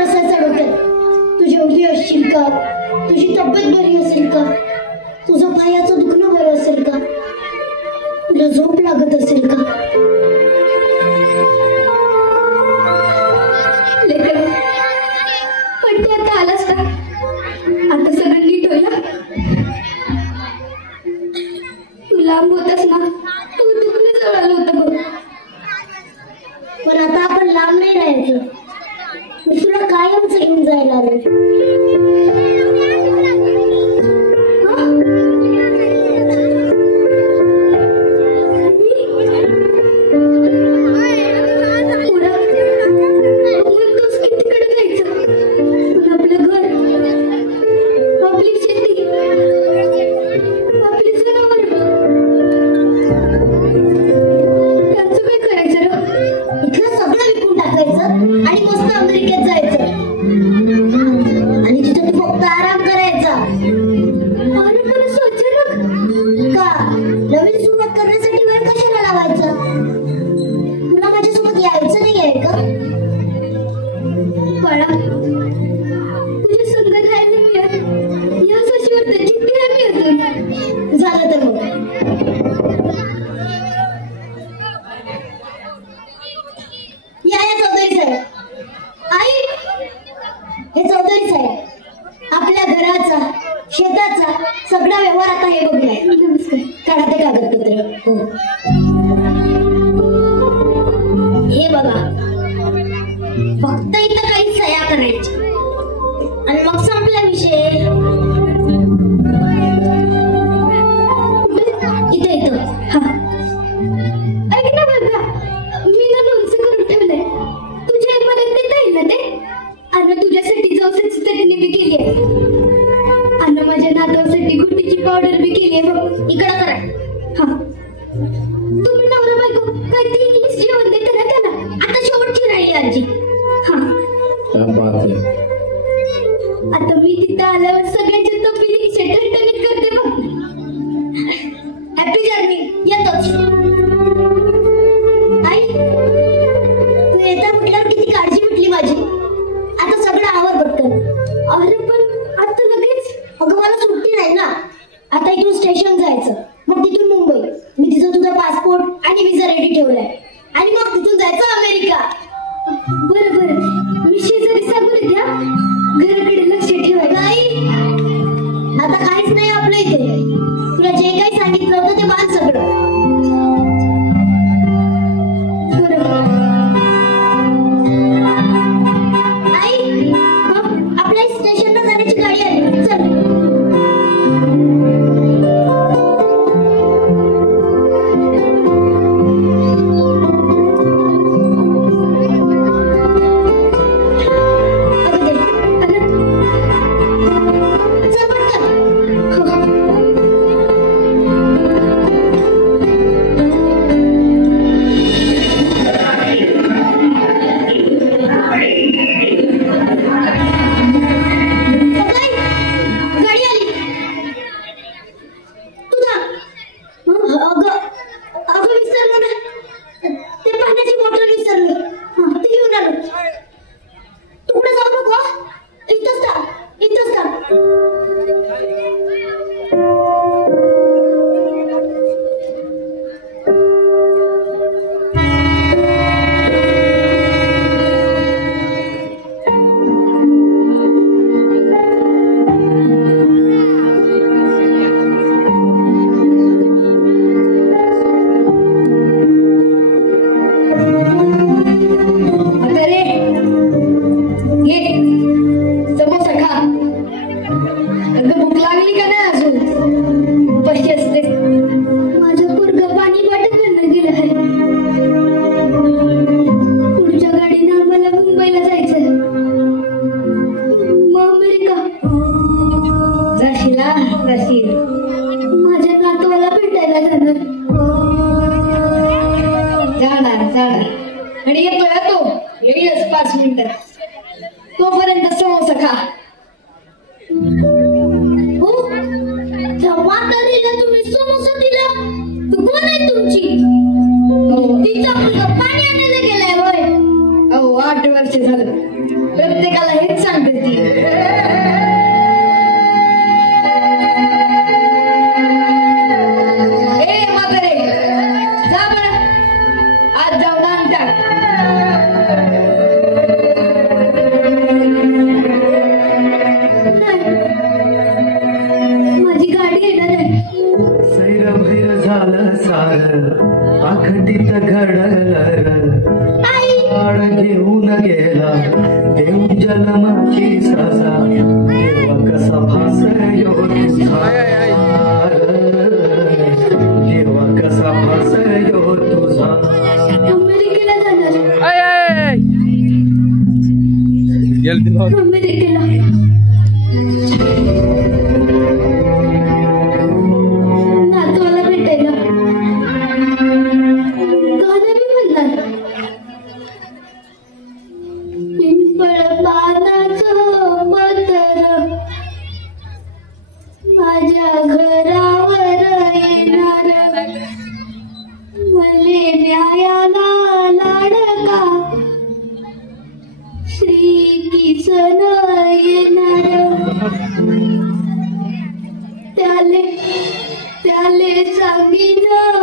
विचार असायचा डोक्यात. तू जेवली असशील का, तुझी तब्येत बरी असेल का, तुझं पायाचं दुखणं बरं असेल का, तुला झोप लागत असेल का. पण तू आता आलास का? आता सगळं नीट होईल. तू लांब होतास ना, तू दुखणं जवळ होतं बघ. पण आता आपण लांब नाही राहायचं. मी तुला कायमच घेऊन जायला हवे. आणि मस्त अमेरिकेत जायचं आणि तिथे तू फक्त आराम करायचा. का नवीन सुरुवात करण्यासाठी वेळ कशाला लावायचा. तुला माझ्यासोबत यायचं नाही आहे का. बाळा, तुझ्या संग राहायला मिळालं या सशीवर त्याची मी अजून झालं तर मग चौधरी साहेब. आई, हे चौधरी साहेब आपल्या घराचा शेताचा सगळा व्यवहार आता हे बघलाय. काढा ते कागदपत्र. हो, हे बघा, फक्त इथं काही सह्या करायची आणि मग संपला विषय. इथं इथं. हा, ऐक ना बाबा, मी ना लोणचं करून ठेवलंय. तुझ्या इमारत देता येईल ना ते. आणि तुझ्यासाठी जवसाची चटणी बी केली आहे आणि माझ्या नातवासाठी गुटीची पावडर बी केली आहे बघ. इकडं करा. हा, तुम्ही नवरा बायको काय ती इंग्लिश जेवण देते ना त्याला. आता शेवटची राहिली आजी. हा, आता मी तिथं आल्यावर सगळ्यांच्या तब्येतीची टणटणीत करते बघ. Happy journey. येतोच. आई, तू येता म्हटल्यावर किती काळजी म्हटली माझी. आता सगळं आवर पटकन. अरे पण आता लगेच. अगं मला सुट्टी नाही ना. आता इथून स्टेशन जायचं, मग तिथून मुंबई. मी तिथं तुझा पासपोर्ट आणि विजा रेडी ठेवलाय आणि मग तिथून जायचं अमेरिका. बरं बरं, मी शेजारी सांगू द्या, घराकडे लक्ष ठेवायचं. नाही, आता काहीच नाही आपलं इथे. तुला जे काही सांगितलं होतं ते बांध सगळं. आई, आपल्या स्टेशनला जाण्याची गाडी आली. चल. आणि येतो येईलच 5 मिनिटात. तोपर्यंत समोसा खा. हो, तेव्हा तरीला तुम्ही समोसा दिला. तू कोण आहे तुमची? तिचा मुलगा पाणी आणायला गेलाय होय. 8 वर्ष झालं. प्रत्येकाला हेच सांगते ती. ए म्हातारे, जा बरं, आज जाऊन आण टाक. माझी गाडी येणार आहे. सैर भैर झालं सार आखटीत घडलं आड घेऊन गेला देव जन्माची सजा देवा कसा फास यो तुझा देवा कसा फास यो तुझा. अमेरिकेला जाणार. अमेरिकेला नातवाला भेटायला. गाणं मी म्हणणार. पिंपळ पानाचं पत्र माझ्या घरावर येणार. मले न्यायाला लाडका श्री किसन येणार. त्याले सांगितलं